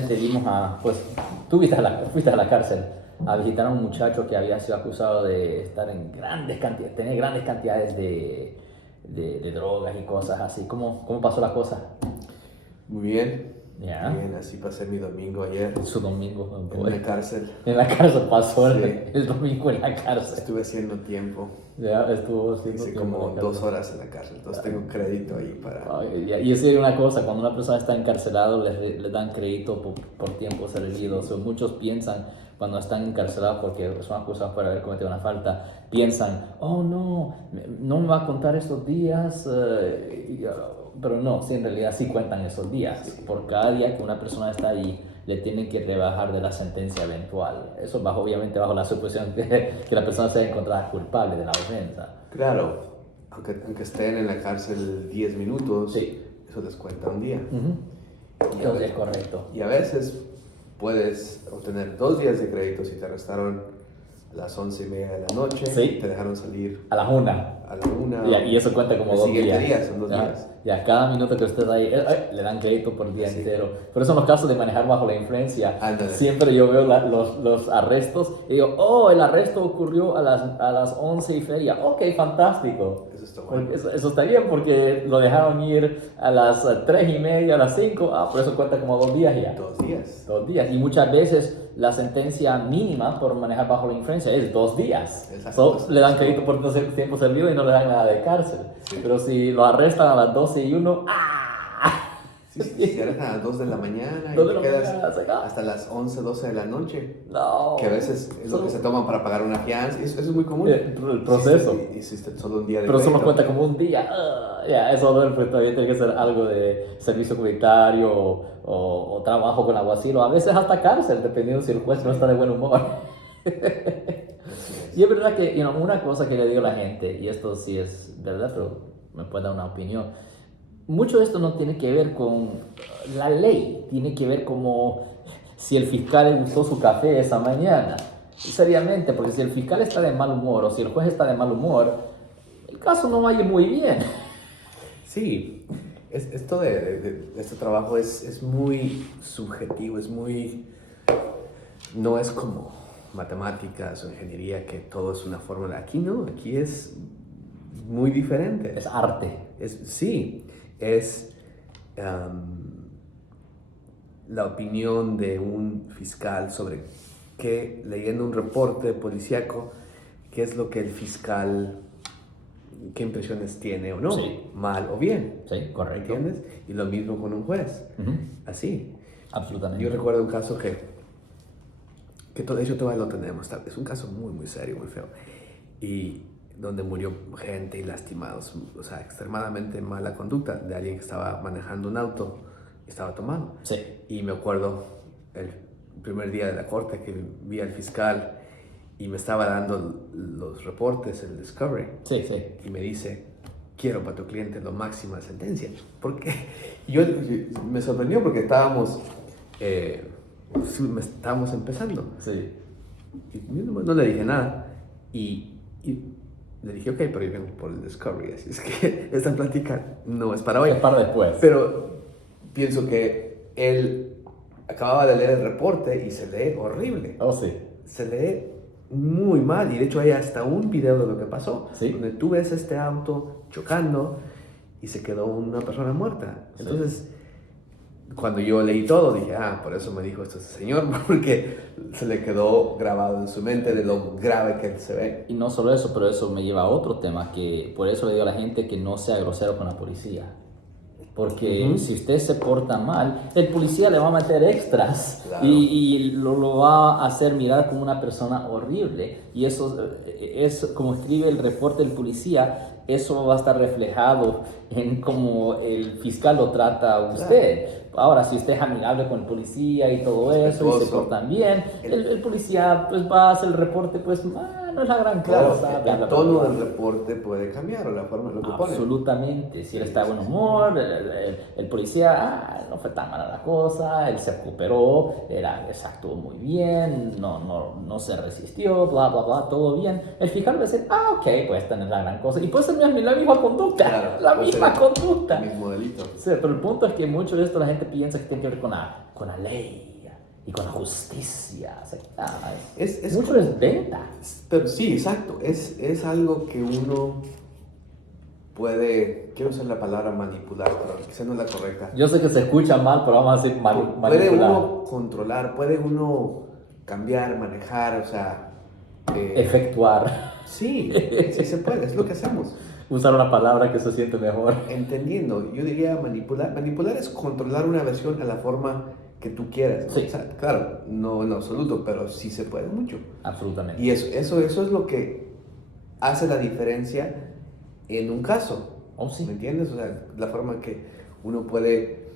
Vimos pues, tú fuiste a la cárcel a visitar a un muchacho que había sido acusado de estar en tener grandes cantidades de drogas y cosas así. ¿Cómo pasó la cosa? Muy bien, Ya. muy bien, así pasé mi domingo ayer Su domingo. en la cárcel. En la cárcel pasó Sí. el domingo en la cárcel. Estuve haciendo tiempo, Ya, estuvo haciendo hice tiempo como en la cárcel. 2 horas en la cárcel, entonces tengo crédito ahí para... Ay, y eso es una cosa, cuando una persona está encarcelado le dan crédito por tiempo servido. O sea, muchos piensan cuando están encarcelados porque son acusados por haber cometido una falta, piensan, oh no me va a contar estos días, pero no, sí, en realidad sí cuentan esos días. Por cada día que una persona está ahí, le tienen que rebajar de la sentencia eventual. Eso obviamente bajo la suposición que la persona sea encontrada culpable de la ofensa. Claro, aunque estén en la cárcel 10 minutos, Sí. eso les cuenta un día. Eso es correcto. Y a veces puedes obtener 2 días de crédito si te arrestaron a las 11:30 de la noche, Sí. y te dejaron salir A las 1. a la 1. Y eso cuenta como el 2 siguiente días. día, son 2 Ya, días. ya, cada minuto que usted ahí, le dan crédito por día Sí. entero. Por eso en los casos de manejar bajo la influencia, Ándale. siempre yo veo los arrestos y digo, oh, el arresto ocurrió a las 11 y feria. Ok, fantástico. Eso está bueno. Eso está bien porque lo dejaron ir a las 3:30, a las 5. Por eso cuenta como 2 días ya. 2 días. 2 días. Y muchas veces la sentencia mínima por manejar bajo la influencia es 2 días. Exacto. Le dan crédito por tiempo servido y no le dan nada de cárcel. Sí. Pero si lo arrestan a las 12:01, Si te arrestan a las 2 de la mañana y 2 de te la quedas mañana, se acaba. hasta las 11, 12 de la noche, No. que a veces es lo que se toman para pagar una fianza, eso es muy común. El proceso. Hiciste solo un día de Pero eso nos crédito. cuenta como un día. Ya, eso pues, todavía tiene que ser algo de servicio comunitario o trabajo con alguacil o a veces hasta cárcel, dependiendo si el juez no está de buen humor. Así es. Y es verdad que una cosa que le digo a la gente, y esto sí es verdad, pero me puede dar una opinión, mucho de esto no tiene que ver con la ley, tiene que ver como si el fiscal le gustó su café esa mañana. Seriamente, porque si el fiscal está de mal humor o si el juez está de mal humor, el caso no va a ir muy bien. Sí, esto de este trabajo es muy subjetivo, no es como matemáticas o ingeniería que todo es una fórmula. Aquí no, aquí es muy diferente. Es arte. Sí, es la opinión de un fiscal sobre leyendo un reporte policíaco, qué es lo que el fiscal, qué impresiones tiene o no, Sí. mal o bien. Sí, correcto. ¿Entiendes? Y lo mismo con un juez. Ujú. Así. Absolutamente. Yo recuerdo un caso que de hecho todavía lo tenemos. Es un caso muy, muy serio, muy feo. Y donde murió gente y lastimados. O sea, extremadamente mala conducta de alguien que estaba manejando un auto y estaba tomando. Sí. Y me acuerdo el primer día de la corte que vi al fiscal y me estaba dando los reportes, el discovery. Sí, sí. Y me dice, quiero para tu cliente lo máxima sentencia. Porque me sorprendió porque estábamos empezando. Sí. Y yo no le dije nada. Y le dije, ok, pero yo vengo por el discovery. Así es que esta plática no es para hoy. Es para después. Pero pienso que él acababa de leer el reporte y se lee horrible. Oh, sí. Se lee muy mal. Y de hecho hay hasta un video de lo que pasó. Sí. Donde tú ves este auto chocando y se quedó una persona muerta. Sí. Entonces, cuando yo leí todo, dije, por eso me dijo esto ese señor, porque se le quedó grabado en su mente de lo grave que se ve. Y no solo eso, pero eso me lleva a otro tema, que por eso le digo a la gente que no sea grosero con la policía. Porque si usted se porta mal, el policía le va a meter extras. Claro. y lo va a hacer mirar como una persona horrible. Y eso es como escribe el reporte del policía, eso va a estar reflejado en cómo el fiscal lo trata a usted. Claro. Ahora, si usted es amigable con el policía y todo eso, y se portan bien, el policía pues va a hacer el reporte pues mal no es la gran Claro, cosa. Bla, bla, el bla, tono bla, del bla. reporte puede cambiar, o la forma en lo que pone. Absolutamente, si él está de buen humor, el policía, no fue tan mala la cosa, él se recuperó, se actuó muy bien, no se resistió, bla, bla, bla, todo bien. El fiscal va a decir, ok, pues esta no es la gran cosa, y puede ser la misma conducta, Claro, la puede misma ser conducta. el mismo delito. Sí, pero el punto es que mucho de esto la gente piensa que tiene que ver con la ley y con la justicia. O sea, mucho como- es venta. Pero sí, exacto. Es algo que uno puede, quiero usar la palabra manipular, pero quizá no es la correcta. Yo sé que se escucha mal, pero vamos a decir Puede manipular. uno controlar, puede uno cambiar, manejar, o sea... Efectuar. sí, sí se puede, es lo que hacemos. Usar una palabra que se siente mejor. Entendiendo, yo diría manipular. Manipular es controlar una versión a la forma que tú quieras, ¿no? Sí. O sea, claro, no en absoluto, pero sí se puede mucho. Absolutamente. Y eso es lo que hace la diferencia en un caso. Oh, sí. ¿Me entiendes? O sea, la forma que uno puede...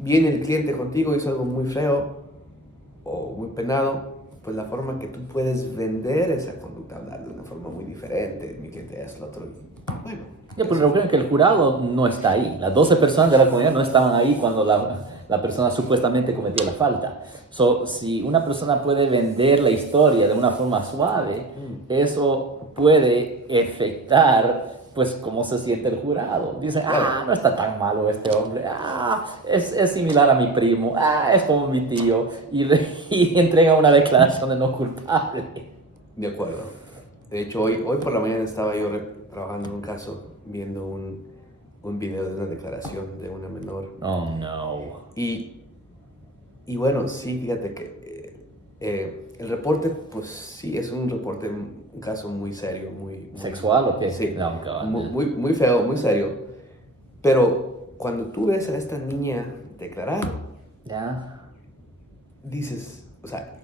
Viene el cliente contigo, hizo algo muy feo o muy penado, pues la forma que tú puedes vender esa conducta, hablar de una forma muy diferente. Mi cliente es lo otro. Bueno. Ya, pues recuerden que el jurado no está ahí. Las 12 personas de la comunidad no estaban ahí cuando la persona supuestamente cometió la falta. Si una persona puede vender la historia de una forma suave, eso puede afectar pues cómo se siente el jurado. Dicen, no está tan malo este hombre, es similar a mi primo, es como mi tío, y entrega una declaración de no culpable. De acuerdo. De hecho, hoy por la mañana estaba yo trabajando en un caso, viendo un video de una declaración de una menor. Oh, no. Y bueno, sí, fíjate que el reporte, pues sí, es un reporte, un caso muy serio, muy... ¿Sexual o qué? Sí, No, muy feo, muy serio. Pero cuando tú ves a esta niña declarar, ya, dices, o sea,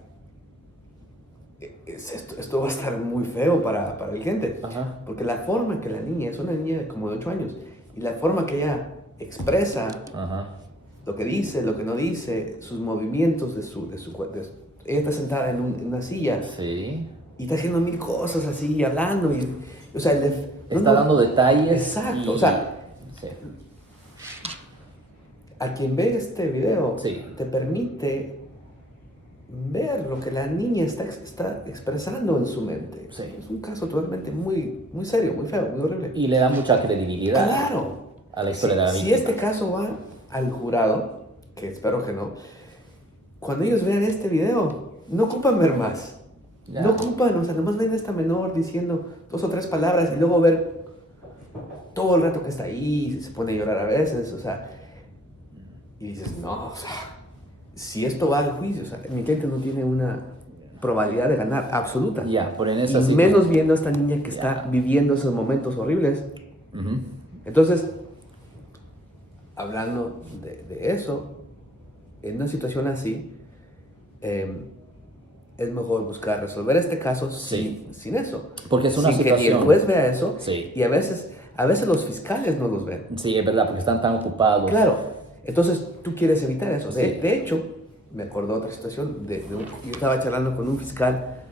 esto va a estar muy feo para el cliente. Ajá. Porque la forma que la niña, es una niña como de 8 años, y la forma que ella expresa Ajá. lo que dice, lo que no dice, sus movimientos ella está sentada en una silla, Sí. y está haciendo mil cosas así, hablando, o sea, Está dando detalles. Exacto, o sea, sí. a quien ve este video, Sí. te permite ver lo que la niña está expresando en su mente. Sí. Es un caso totalmente muy, muy serio, muy feo, muy horrible. Y le da mucha credibilidad Claro. a la historia de la Si víctima. este caso va al jurado, que espero que no, cuando ellos vean este video, no ocupan ver más. Ya. No ocupan, o sea, nomás ven a esta menor diciendo 2 o 3 palabras y luego ver todo el rato que está ahí, se pone a llorar a veces, o sea, y dices, no, o sea, si esto va al juicio, o sea, mi cliente no tiene una probabilidad de ganar absoluta. Ya, por en esa y sí menos que- viendo a esta niña que está viviendo esos momentos horribles. Ujú. Entonces, hablando de eso, en una situación así, es mejor buscar resolver este caso Sí. sin eso. Porque es una sin que ni situación. el juez vea eso, Sí. y a veces los fiscales no los ven. Sí, es verdad, porque están tan ocupados. Claro, entonces tú quieres evitar eso. Sí. De hecho, me acordó otra situación, yo estaba charlando con un fiscal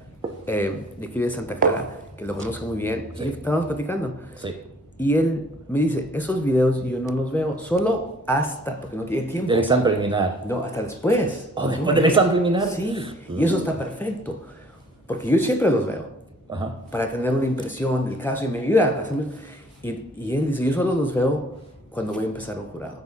de aquí de Santa Clara, que lo conozco muy bien, Sí. y estábamos platicando. Sí. Y él me dice, esos videos yo no los veo, solo hasta, porque no tiene tiempo. Del examen preliminar. No, hasta después. ¿O después del examen preliminar? Sí, y eso está perfecto, porque yo siempre los veo, Ajá. para tener una impresión del caso y me ayuda a hacerme... Y él dice, yo solo los veo cuando voy a empezar un jurado.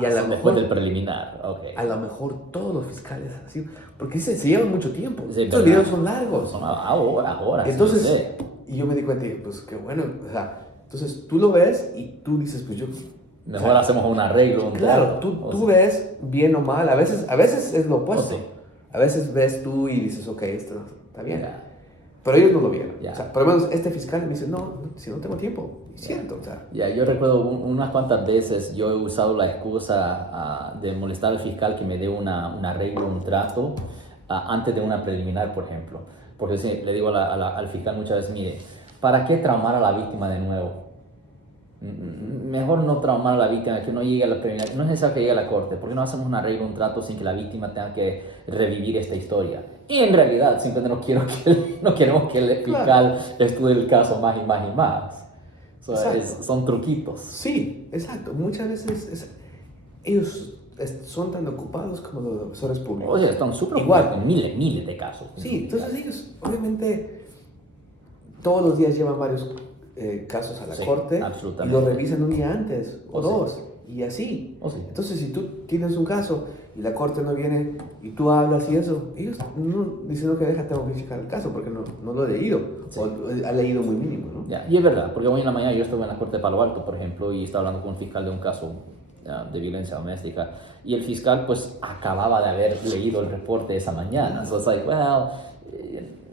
Y a lo Después mejor- del preliminar. Ok. A lo mejor todos los fiscales así, porque se llevan mucho tiempo. Sí, Estos verdad. videos son largos. Son horas. Entonces, no sé. y yo me di cuenta y dije, pues qué bueno, o sea, entonces tú lo ves y tú dices, pues yo... Mejor hacemos un arreglo. Claro, trato. tú ves bien o mal, a veces es lo opuesto. Sí. A veces ves tú y dices, ok, esto está bien. Ya. Pero ellos no lo vieron. Ya. O sea, por lo menos este fiscal me dice, no, si no tengo tiempo. Y cierto, o sea. Ya, yo recuerdo unas cuantas veces yo he usado la excusa de molestar al fiscal que me dé un arreglo, un trato, antes de una preliminar, por ejemplo. Porque sí, le digo al fiscal muchas veces, mire, ¿para qué traumar a la víctima de nuevo? Mejor no traumar a la víctima, que no llegue a la preliminaria. No es necesario que llegue a la corte, porque no hacemos un arreglo, un trato sin que la víctima tenga que revivir esta historia. Y en realidad, simplemente no queremos que el fiscal estudie el caso más y más y más. Son truquitos. Sí, exacto. Muchas veces ellos son tan ocupados como los defensores públicos. O sea, están súper ocupados en miles de casos. Sí, entonces ellos obviamente todos los días llevan varios casos a la corte y lo revisan un día antes o dos y así. Entonces si tú tienes un caso y la corte no viene y tú hablas y eso, ellos no dicen que tengo que verificar el caso porque no lo he leído o ha leído muy mínimo, ¿no? Ya, y es verdad, porque hoy en la mañana yo estuve en la corte de Palo Alto, por ejemplo, y estaba hablando con un fiscal de un caso de violencia doméstica y el fiscal pues acababa de haber leído el reporte esa mañana. So it's like, well,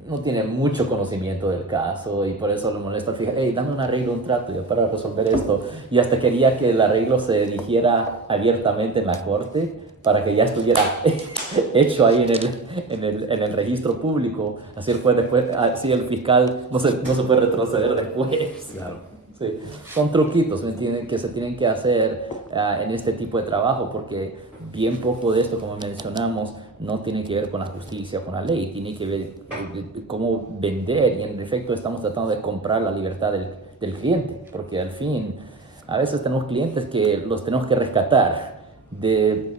no tiene mucho conocimiento del caso y por eso le molesta al fiscal, hey, dame un arreglo, un trato para resolver esto. Y hasta quería que el arreglo se dirigiera abiertamente en la corte para que ya estuviera hecho ahí en el registro público. Así el fiscal no se puede retroceder después. Claro. Sí. Son truquitos, ¿me entienden? Que se tienen que hacer en este tipo de trabajo, porque bien poco de esto, como mencionamos, no tiene que ver con la justicia, con la ley, tiene que ver cómo vender, y en efecto estamos tratando de comprar la libertad del cliente, porque al fin, a veces tenemos clientes que los tenemos que rescatar de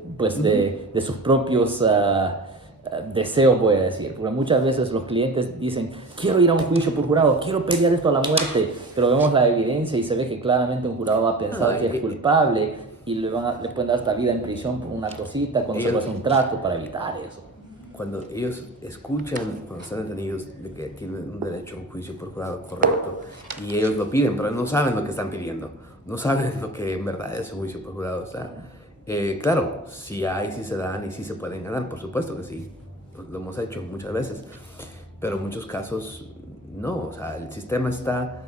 sus propios deseos, voy a decir, porque muchas veces los clientes dicen, quiero ir a un juicio por jurado, quiero pelear esto a la muerte, pero vemos la evidencia y se ve que claramente un jurado va a pensar que es culpable y le pueden dar hasta vida en prisión por una cosita cuando se hace un trato para evitar eso. Cuando ellos escuchan, cuando están detenidos, de que tienen un derecho a un juicio por jurado correcto y ellos lo piden, pero no saben lo que están pidiendo, no saben lo que en verdad es un juicio por jurado. O sea, claro, sí se dan y sí se pueden ganar, por supuesto que sí, lo hemos hecho muchas veces, pero en muchos casos no. O sea, el sistema está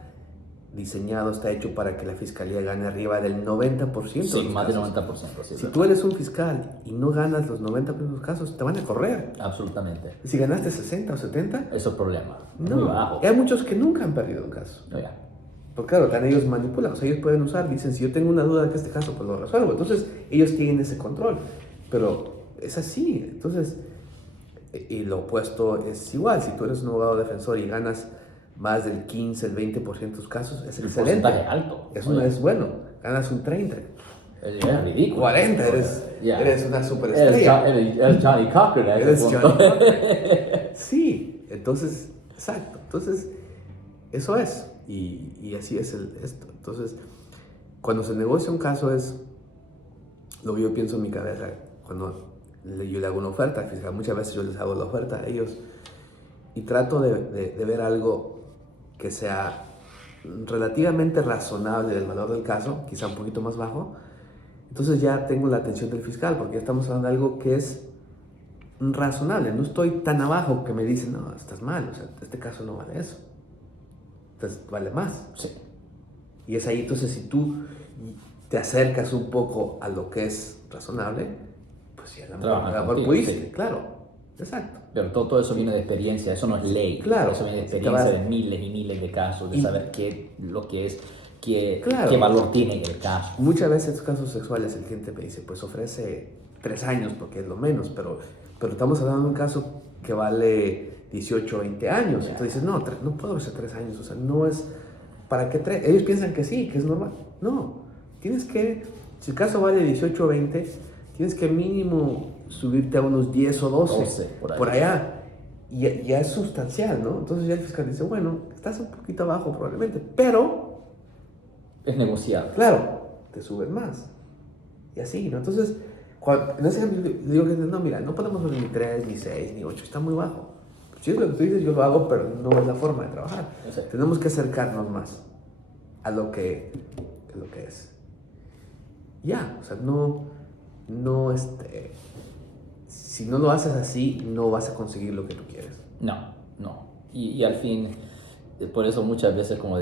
diseñado, está hecho para que la fiscalía gane arriba del 90%. Sí, más del 90%. Sí, si tú eres un fiscal y no ganas los 90% de los casos, te van a correr. Absolutamente. Si ganaste 60 o 70, eso es problema. No, muy bajo. Hay muchos que nunca han perdido un caso. Porque claro, están ellos manipulados, ellos pueden usar, dicen, si yo tengo una duda de que este caso, pues lo resuelvo. Entonces, ellos tienen ese control. Pero es así. Entonces, y lo opuesto es igual. Si tú eres un abogado defensor y ganas más del 15, el 20% de tus casos, es excelente. Porcentaje alto. Eso no es bueno. Ganas un 30. Es ridículo. 40, eres una superestrella. Eres Johnny Cochran. Eres Johnny Cochran. Sí, entonces, exacto. Entonces, eso es. Y así es esto. Entonces, cuando se negocia un caso es lo que yo pienso en mi cabeza. Cuando yo le hago una oferta al fiscal, muchas veces yo les hago la oferta a ellos y trato de ver algo que sea relativamente razonable del valor del caso, quizá un poquito más bajo. Entonces ya tengo la atención del fiscal, porque ya estamos hablando de algo que es razonable. No estoy tan abajo que me dicen, no, estás mal, o sea, este caso no vale eso. Entonces vale más. Sí. Y es ahí, entonces, si tú te acercas un poco a lo que es razonable, pues sí, a lo mejor pudiste, sí. Claro. Exacto. Pero todo eso viene de experiencia, eso no es ley. Claro. Eso viene de experiencia de miles y miles de casos, de saber qué valor tiene el caso. Muchas veces en casos sexuales el cliente me dice, pues ofrece 3 años porque es lo menos, pero estamos hablando de un caso que vale 18 o 20 años. Yeah. Entonces dices, no puedo ofrecer 3 años, o sea, no es, ¿para qué 3? Ellos piensan que sí, que es normal. No, tienes que, si el caso vale 18 o 20, tienes que mínimo subirte a unos 10 o 12 por allá. Y ya es sustancial, ¿no? Entonces ya el fiscal dice, bueno, estás un poquito abajo probablemente, pero... es negociable. Claro, te suben más. Y así, ¿no? Entonces, en ese ejemplo le digo que no, mira, no podemos ver ni 3, ni 6, ni 8, está muy bajo. Si es lo que tú dices, yo lo hago, pero no es la forma de trabajar. Exacto. Tenemos que acercarnos más a lo que es. Ya, o sea, si no lo haces así, no vas a conseguir lo que tú quieres. No. Y al fin, por eso muchas veces, como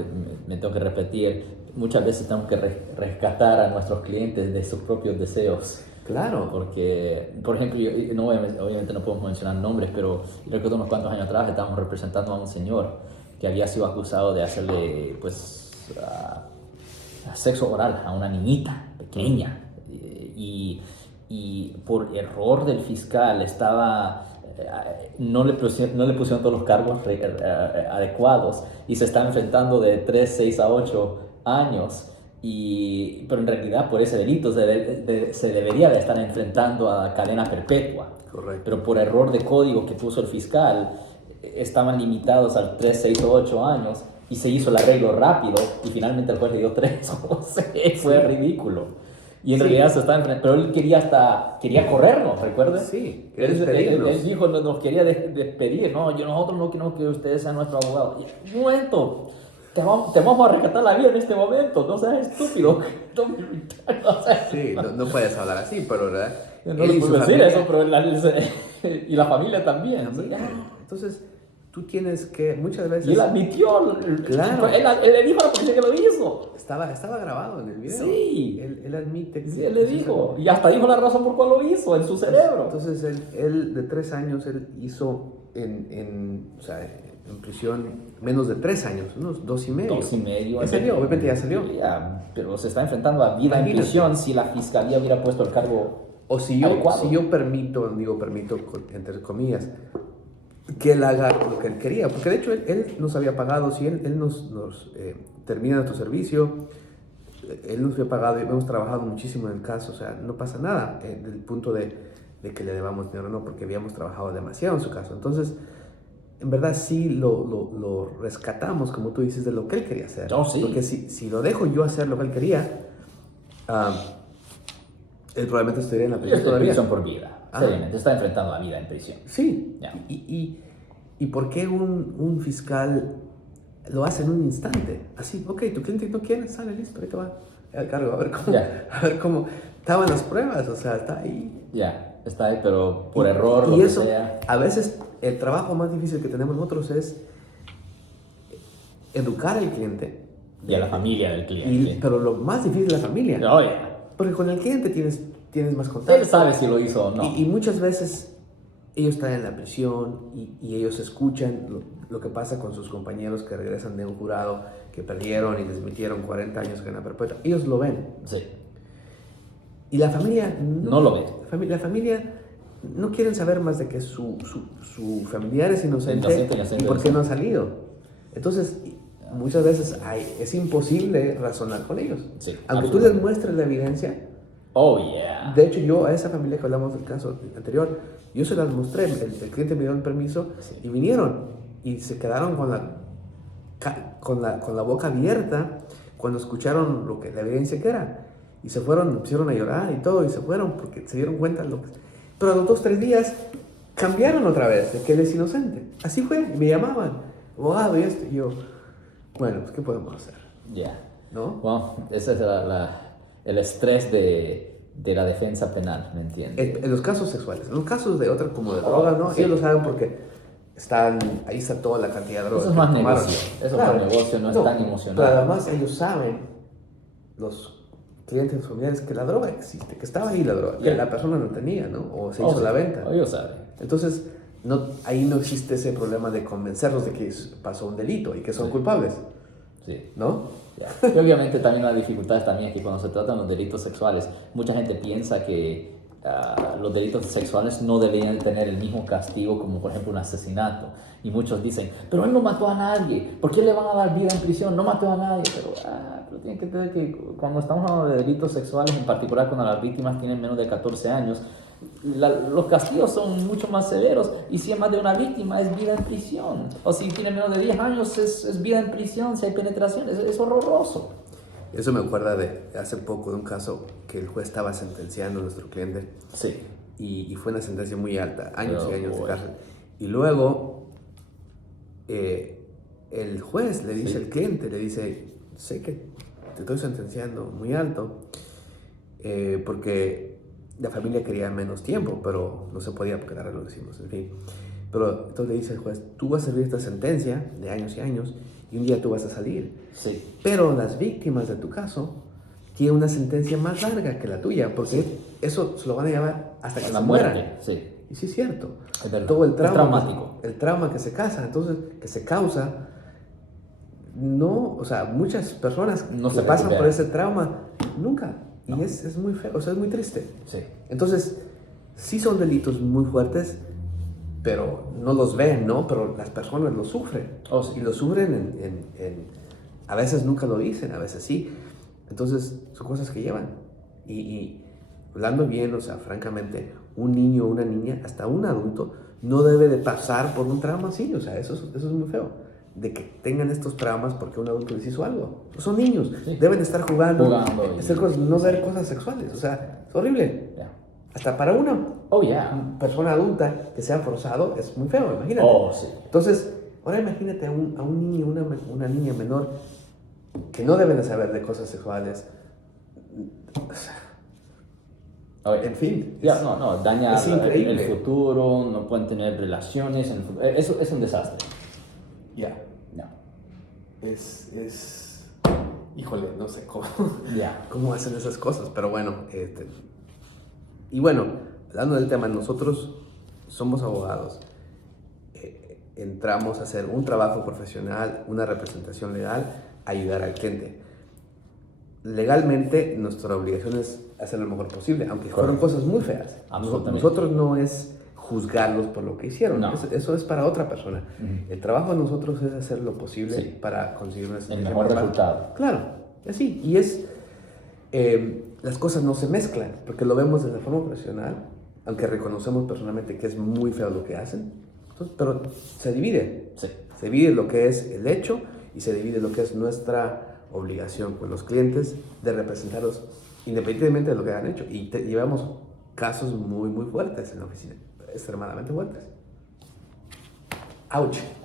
me tengo que repetir, muchas veces tenemos que rescatar a nuestros clientes de sus propios deseos. Claro. Porque, por ejemplo, obviamente no podemos mencionar nombres, pero recuerdo unos cuantos años atrás estábamos representando a un señor que había sido acusado de hacerle, pues, sexo oral a una niñita pequeña. Y por error del fiscal no le pusieron todos los cargos adecuados y se está enfrentando de 3, 6 a 8 años. Pero en realidad por ese delito se debería de estar enfrentando a cadena perpetua. Correcto. Pero por error de código que puso el fiscal estaban limitados a 3, 6 o 8 años y se hizo el arreglo rápido y finalmente el juez le dio 3. O sea, fue ridículo. Y en realidad se estaba enfrentando, pero él quería corrernos, ¿recuerdas? Sí, él dijo, nos quería despedir, no, nosotros no queremos que ustedes sean nuestro abogado. Un momento, te vamos a rescatar la vida en este momento, no seas estúpido. Sí, no puedes hablar así, pero ¿verdad? No le puedo decir eso, pero y la familia también. Entonces, tú tienes que, muchas veces... Y él admitió, claro. Él le dijo a la policía que lo hizo. Estaba grabado en el video. Sí. Él admite que... Sí, él le dijo. Y hasta dijo la razón por cuál lo hizo, en su cerebro. Entonces, él de 3 años, él hizo en prisión menos de 3 años, unos 2 y medio. 2 y medio. Ya salió, obviamente ya salió. Pero se está enfrentando a vida en prisión si la fiscalía hubiera puesto el cargo o si yo permito, entre comillas, que él haga lo que él quería, porque de hecho él nos había pagado, si él nos termina nuestro servicio, él nos había pagado y hemos trabajado muchísimo en el caso, o sea, no pasa nada del punto de que le debamos dinero, no, porque habíamos trabajado demasiado en su caso. Entonces, en verdad sí lo rescatamos, como tú dices, de lo que él quería hacer. Oh, sí. Porque si lo dejo yo hacer lo que él quería, él probablemente estaría en la prisión todavía. Prisión por vida. Seriamente, está enfrentando la vida en prisión. Sí. Yeah. ¿Y por qué un fiscal lo hace en un instante? Así, ok, tu cliente no quiere, sale, listo, ahí te va al cargo, a ver cómo estaban las pruebas, o sea, está ahí. Ya, está ahí, pero por error, y lo eso, que sea. A veces el trabajo más difícil que tenemos nosotros es educar al cliente. Y a la familia del cliente. Pero lo más difícil es la familia. Oh, yeah. Porque con el cliente tienes más contacto. Él sabe si lo hizo o no. Y muchas veces ellos están en la prisión y ellos escuchan lo que pasa con sus compañeros que regresan de un jurado que perdieron y les metieron 40 años de cadena perpetua. Ellos lo ven. Sí. Y la familia no lo ve. La familia no quieren saber más de que su familiar es inocente y por qué no ha salido. Entonces, muchas veces es imposible razonar con ellos. Sí, aunque tú les muestres la evidencia. Oh, yeah. De hecho, yo a esa familia que hablamos del caso anterior, yo se las mostré. El cliente me dio el permiso y vinieron y se quedaron con la boca abierta cuando escucharon la evidencia que era. Y se fueron, pusieron a llorar y todo, y se fueron porque se dieron cuenta Pero a los 2 o 3 días cambiaron otra vez de que él es inocente. Así fue, y me llamaban, abogado y esto. Y yo, bueno, pues, ¿qué podemos hacer? Ya. ¿No? Bueno, ese es el estrés de la defensa penal, ¿me entiendes? En los casos sexuales, en los casos de otra como de droga, ¿no? Sí. Ellos lo saben porque ahí está toda la cantidad de droga. Eso es más negocio, eso es más negocio, no es tan emocional. Pero además ellos saben, los clientes familiares, que la droga existe, que estaba ahí la droga, que la persona no tenía, ¿no? O se hizo la venta. Ellos saben. Entonces, ahí no existe ese problema de convencerlos de que pasó un delito y que son culpables. Sí. ¿No? Yeah. Y obviamente también la dificultad también es que cuando se tratan los delitos sexuales, mucha gente piensa que los delitos sexuales no deberían tener el mismo castigo como por ejemplo un asesinato. Y muchos dicen, pero él no mató a nadie, ¿por qué le van a dar vida en prisión? No mató a nadie. Pero tienen que entender que cuando estamos hablando de delitos sexuales, en particular cuando las víctimas tienen menos de 14 años, los castigos son mucho más severos, y si es más de una víctima es vida en prisión, o si tiene menos de 10 años es vida en prisión, si hay penetración, es horroroso. Eso me acuerda de hace poco de un caso que el juez estaba sentenciando a nuestro cliente. Sí. Y fue una sentencia muy alta, años y años de cárcel. Y luego el juez le dice al cliente, le dice, sé que te estoy sentenciando muy alto porque la familia quería menos tiempo, pero no se podía porque la regla lo hicimos, en fin. Pero entonces le dice al juez, tú vas a servir esta sentencia de años y años y un día tú vas a salir. Sí. Pero las víctimas de tu caso tienen una sentencia más larga que la tuya, porque eso se lo van a llevar hasta que se mueran. Sí. Y sí es cierto. Es verdad. Todo el trauma, es traumático. El trauma que se causa, no, o sea, muchas personas No que se pasan por recuperan. ese trauma, nunca. No. Y es muy feo, o sea, es muy triste. Sí. Entonces, sí son delitos muy fuertes, pero no los ven, ¿no? Pero las personas lo sufren. Oh, sí. Y lo sufren a veces nunca lo dicen, a veces sí. Entonces, son cosas que llevan. Y hablando bien, o sea, francamente, un niño o una niña, hasta un adulto, no debe de pasar por un trauma así. O sea, eso es muy feo. De que tengan estos traumas porque un adulto les hizo algo. Son niños, Sí. deben estar jugando y- hacer cosas, no ver cosas sexuales. O sea, es horrible. Yeah. Hasta para una Oh, yeah. persona adulta que sea forzado es muy feo, imagínate. Oh, sí. Entonces, ahora imagínate a un niño, una niña menor que no deben de saber de cosas sexuales. O sea, Oye, en fin. ya, no, daña es el increíble. futuro, no pueden tener relaciones en el futuro. Eso es un desastre. Ya. No. Híjole, no sé cómo, Ya. cómo hacen esas cosas, pero bueno. Y bueno, hablando del tema, nosotros somos abogados. Entramos a hacer un trabajo profesional, una representación legal, ayudar al cliente. Legalmente, nuestra obligación es hacer lo mejor posible, aunque fueron cosas muy feas. Absolutamente. Nosotros no es juzgarlos por lo que hicieron, No. eso es para otra persona. Ujú. El trabajo de nosotros es hacer lo posible Sí. para conseguir una El sentencia mejor más baja. resultado. Claro, así. Y las cosas no se mezclan, porque lo vemos de la forma profesional, aunque reconocemos personalmente que es muy feo lo que hacen, entonces, pero se divide. Sí. Se divide lo que es el hecho y se divide lo que es nuestra obligación con los clientes de representarlos independientemente de lo que hayan hecho. Y llevamos casos muy, muy fuertes en la oficina, extremadamente fuertes. Ouch.